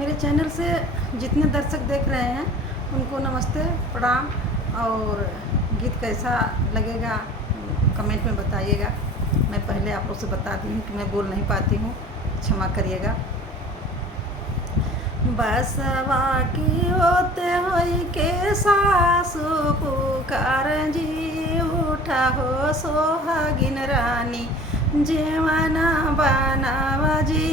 मेरे चैनल से जितने दर्शक देख रहे हैं उनको नमस्ते प्रणाम। और गीत कैसा लगेगा कमेंट में बताइएगा। मैं पहले आप लोग से बता दी हूँ कि मैं बोल नहीं पाती हूँ, क्षमा करिएगा। बसवा की होते होई के सासु पुकार जी, उठा हो सोहागिन रानी जेवना बनावा जी,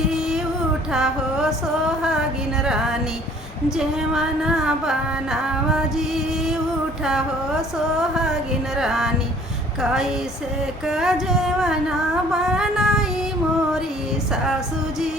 उठा हो सोहागिन रानी जेवना बनावा जी, उठा हो सोहागिन रानी। कैसे का जेवना बनाई मोरी सासू जी,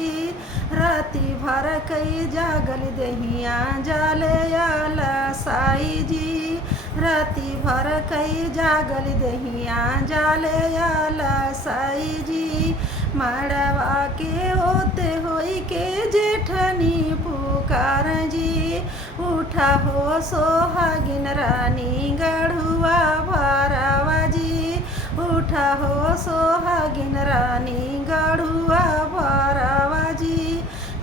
राती भर कई जागल दहिया जाले आला साई जी, राती भर कई जागल दहिया जाले आला साई जी। मड़वा के होते होई के जेठनी पुकार जी, उठा हो सोहागिन रानी गढ़ुआ भरावा जी, उठा हो सोहागिन रानी गढ़ुआ भरावा जी।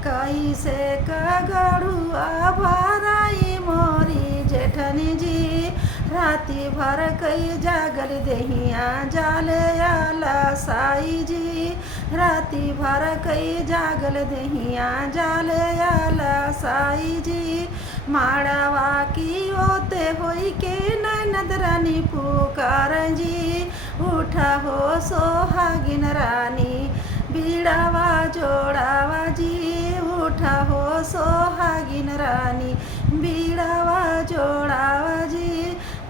कैसे का गढ़ुआ भराई मोरी जेठनी जी, राती भर कई जागल दहिया जाले आला साई जी, राती भर कई जागल दहिया जाले आला साई जी। माड़वा की ओते होई के ननद रानी पुकार जी, उठा हो सोहागिन रानी बीड़ावा जोड़ावा जी, उठा हो सोहागिन रानी बीड़ावा जोड़ावा जी।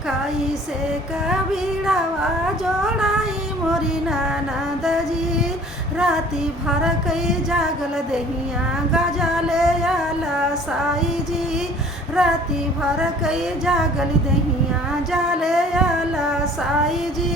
कैसे का बीड़ावा जोड़ाई मोरी ननद जी, राती भर कई जागल दहिया गजाले आला साई जी, राती भर कई जागल दहिया जाले आला साई जी।